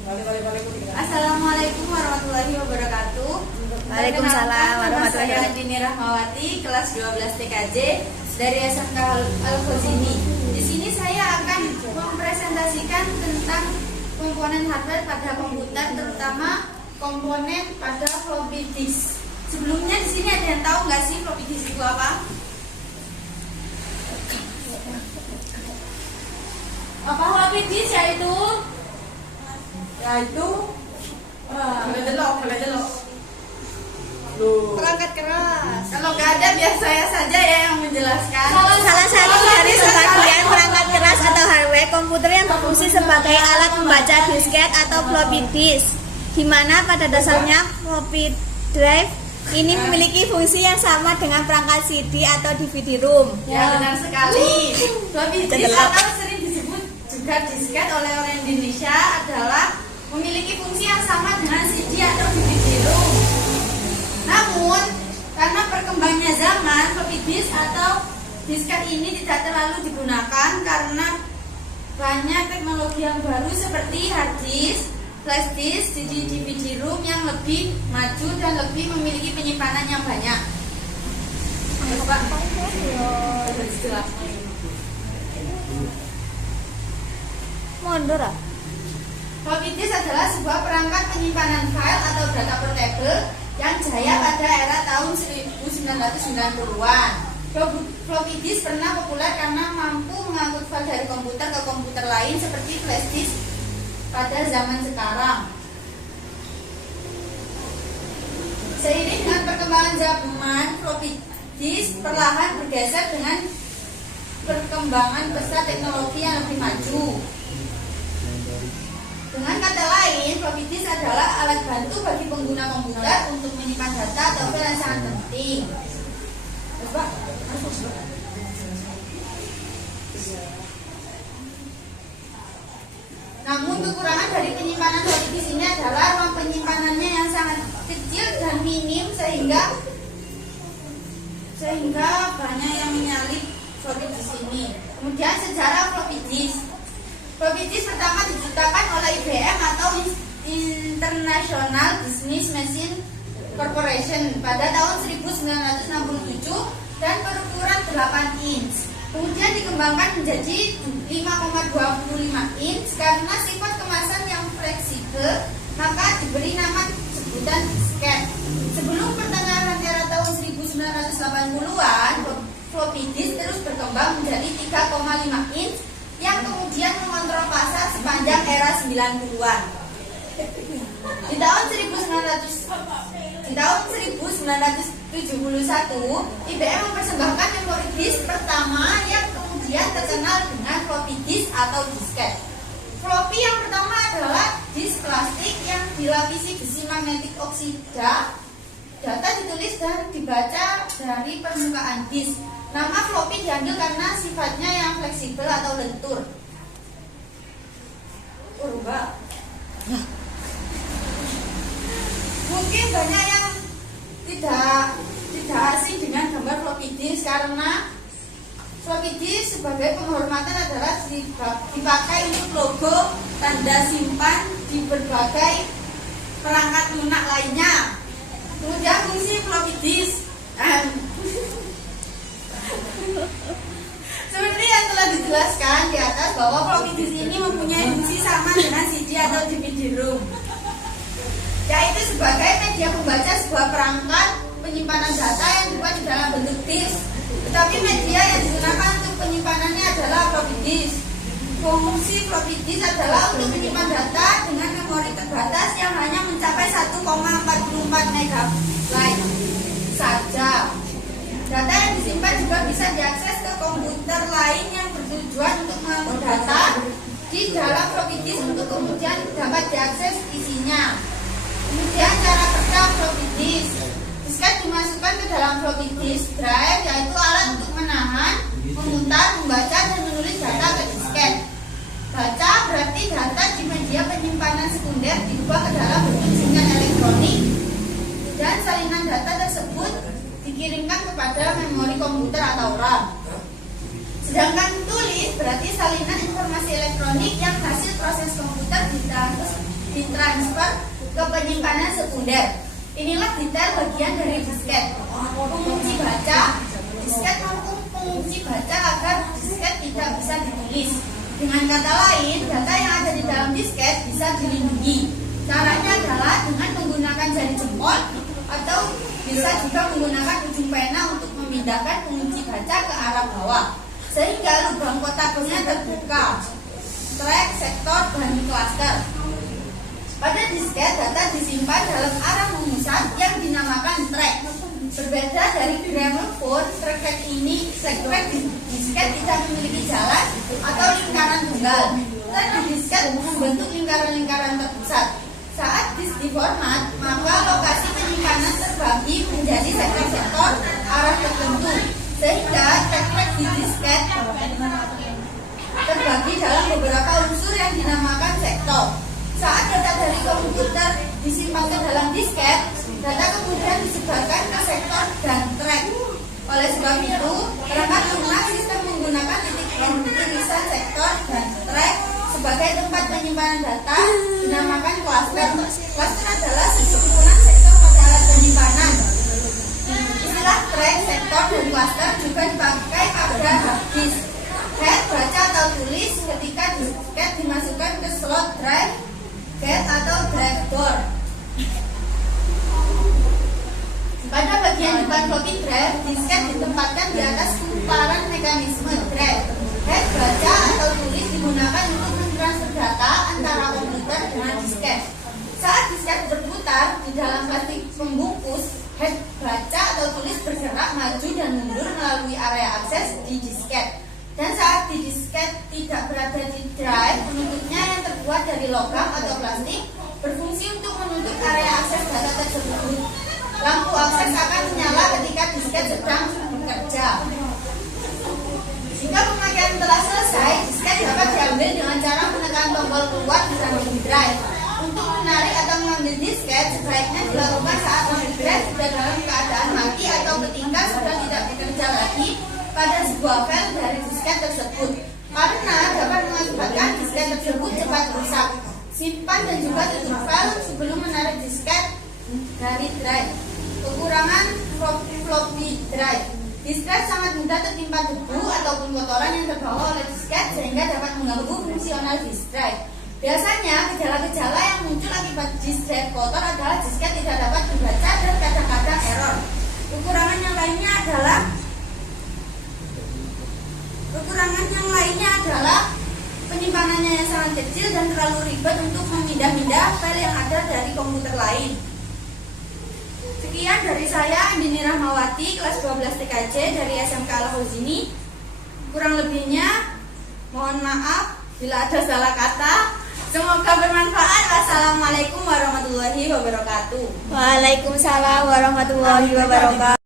Assalamualaikum warahmatullahi wabarakatuh. Waalaikumsalam warahmatullahi wabarakatuh. Dini Rahmawati, kelas 12 TKJ dari SMK Al-Khazini. Di sini saya akan mempresentasikan tentang komponen hardware pada komputer, terutama komponen pada floppy disk. Sebelumnya di sini ada yang tahu nggak sih floppy disk itu apa? Apa floppy disk yaitu Perangkat keras. Kalau nggak ada biar saya saja ya yang menjelaskan. Salah satu dari sebagian perangkat keras atau hardware komputer yang berfungsi sebagai alat membaca disket atau floppy disk, di mana pada dasarnya floppy drive ini memiliki fungsi yang sama dengan perangkat CD atau DVD-ROM. Ya, benar sekali. Floppy disk atau sering disebut juga disket oleh orang Indonesia adalah memiliki fungsi yang sama dengan CD atau DVD-ROM. Namun, karena berkembangnya zaman, floppy disk atau disket ini tidak terlalu digunakan karena banyak teknologi yang baru seperti hard disk, flash disk, CD, DVD-ROM yang lebih maju dan lebih memiliki penyimpanan yang banyak. Coba. Mundur ah. Floppy disk adalah sebuah perangkat penyimpanan file atau data portable yang jaya pada era tahun 1990-an. Floppy disk pernah populer karena mampu mengangkut file dari komputer ke komputer lain seperti flash disk pada zaman sekarang. Seiring dengan perkembangan zaman, floppy disk perlahan bergeser dengan perkembangan pesat teknologi yang lebih maju. Dengan kata lain, floppy disk adalah alat bantu bagi pengguna komputer untuk menyimpan data atau file yang sangat penting. Namun kekurangan dari penyimpanan floppy disk ini adalah ruang penyimpanannya yang sangat kecil dan minim sehingga banyak yang menyalip floppy disk ini. Kemudian sejarah floppy disk. Floppy disk pertama diciptakan oleh IBM atau International Business Machine Corporation pada tahun 1967 dan berukuran 8 inch. Kemudian dikembangkan menjadi 5,25 inch karena sifat kemasan yang fleksibel, maka diberi nama sebutan disket. Sebelum pertengahan era tahun 1980-an, floppy disk terus berkembang menjadi 3,5 inch yang kemudian mengontrol pasar sepanjang era 90-an. Di tahun 1971, IBM mempersembahkan memori disk pertama yang kemudian terkenal dengan floppy disk atau disket. Floppy yang pertama adalah disk plastik yang dilapisi besi magnetik oksida. Data ditulis dan dibaca dari permukaan disk. Nama floppy diambil karena sifatnya yang fleksibel atau lentur. Mungkin banyak yang tidak asing dengan gambar floppy disk karena floppy disk sebagai penghormatan adalah dipakai untuk logo tanda simpan di berbagai perangkat lunak lainnya. Kemudian fungsi floppy disk seperti yang telah dijelaskan di atas bahwa floppy disk ini mempunyai fungsi sama dengan CD atau DVD-ROM, yaitu sebagai media membaca sebuah perangkat penyimpanan data yang dibuat di dalam bentuk disk. Tetapi media yang digunakan untuk penyimpanannya adalah floppy disk. Fungsi floppy disk adalah untuk menyimpan data dengan memori terbatas yang hanya mencapai 1,44 MB saja. Data yang disimpan juga bisa diakses ke komputer lain yang bertujuan untuk mengangkut data di dalam floppy disk untuk kemudian dapat diakses isinya. Kemudian cara kerja floppy disk. Disket dimasukkan ke dalam floppy disk drive, yaitu alat untuk menahan, memutar, membaca, dan menulis data ke disket. Baca berarti data di media penyimpanan sekunder diubah ke dalam bentuk singkat elektronik dan salinan data tersebut dikirimkan kepada memori komputer atau RAM. Sedangkan tulis berarti salinan informasi elektronik yang hasil proses komputer ditransfer ke penyimpanan sekunder. Inilah detail bagian dari disket. Pengunci baca, disket mampu mengunci baca agar disket tidak bisa ditulis. Dengan kata lain, data yang ada di dalam disket bisa dilindungi. Caranya adalah dengan menggunakan jari jempol atau bisa juga menggunakan ujung pena untuk memindahkan pengunci baca ke arah bawah sehingga lubang kotaknya terbuka. Track, sektor, dan cluster. Pada disket, data disimpan dalam arah memusat yang dinamakan track. Berbeda dari gramophone, track ini disket tidak memiliki jalan atau lingkaran tunggal. Track di disket membentuk lingkaran-lingkaran terpusat. Saat disk diformat, maka lokasi penyimpanan terbagi menjadi sektor-sektor arah tertentu, sehingga track di disket terbagi dalam beberapa unsur yang dinamakan sektor. Saat data dari komputer disimpan ke dalam disket, data kemudian disebarkan ke sektor dan track. Oleh sebab itu, perangkat lunak sistem menggunakan titik irisan sektor dan track sebagai tempat penyimpanan data dinamakan cluster. Cluster adalah sekumpulan sektor pada alat penyimpanan. Istilah track, sektor, dan cluster juga dipakai pada hard disk. Head baca atau tulis ketika disket dimasukkan ke slot drive, gate atau drive door. Pada bagian depan floppy drive, disket ditempatkan di atas kumparan mekanisme drive. Head baca atau tulis digunakan untuk mentransfer data antara komputer dengan disket. Saat disket berputar di dalam plastik pembungkus, head baca atau tulis bergerak maju dan mundur melalui area akses di disket. Dan saat di disket tidak berada di drive, penutupnya yang terbuat dari logam atau plastik berfungsi untuk menutup area akses data tersebut. Lampu akses akan menyala ketika disket sedang bekerja. Jika pemakaian telah selesai, disket dapat diambil dengan cara menekan tombol keluar di samping drive. Untuk menarik atau mengambil disket, sebaiknya dilakukan saat drive sudah dalam keadaan mati atau ketika sudah tidak bekerja lagi pada sebuah file dari disket tersebut, karena dapat mengakibatkan disket tersebut cepat rusak. Simpan dan juga tutup file sebelum menarik disket dari drive. Kekurangan floppy drive. Disket sangat mudah tertimpa debu ataupun kotoran yang terbawa oleh disket sehingga dapat mengganggu fungsional disk drive. Biasanya gejala-gejala yang muncul akibat disk drive kotor adalah disket tidak dapat dibaca dan kadang-kadang error. Kekurangan yang lainnya adalah penyimpanannya yang sangat kecil dan terlalu ribet untuk memindah-mindah file yang ada dari komputer lain. Sekian dari saya, Andini Rahmawati, kelas 12 TKJ dari SMK Al-Huzini. Kurang lebihnya mohon maaf bila ada salah kata. Semoga bermanfaat. Wassalamualaikum warahmatullahi wabarakatuh. Waalaikumsalam warahmatullahi wabarakatuh.